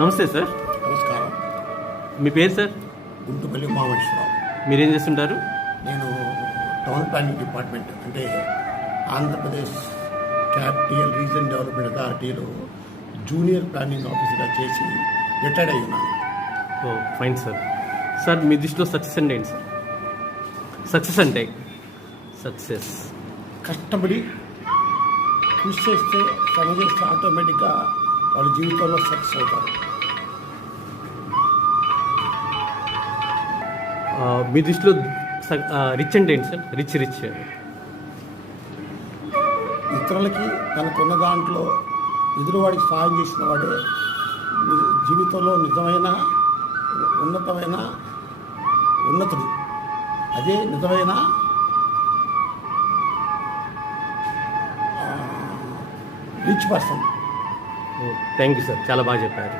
నమస్తే సార్. నమస్కారం. మీ పేరు సార్? గుంటుపల్లి ఉమామహేశ్వరరావు. మీరేం చేస్తుంటారు? నేను టౌన్ ప్లానింగ్ డిపార్ట్మెంట్ అంటే ఆంధ్రప్రదేశ్ క్యాపిటల్ రీజన్ డెవలప్మెంట్ అథారిటీలో జూనియర్ ప్లానింగ్ ఆఫీసర్గా చేసి రిటైర్డ్ అయి ఉన్నాను. Oh fine sir. సార్ మీ దృష్టిలో సక్సెస్ అంటే ఏంటి సార్? సక్సెస్ అంటే కష్టపడి కృషి చేస్తే శ్రమ చేస్తే ఆటోమేటిక్గా వాళ్ళ జీవితంలో సక్సెస్ అవుతారు. మీ దృష్టిలో రిచ్ అంటే ఏంటి సార్? రిచ్ ఇతరులకి తనకున్న దాంట్లో ఎదురువాడికి సహాయం చేసిన వాడే జీవితంలో నిజమైన ఉన్నతుడు. అదే నిజమైన rich person. Thank you sir, చాలా బాగా చెప్పారు.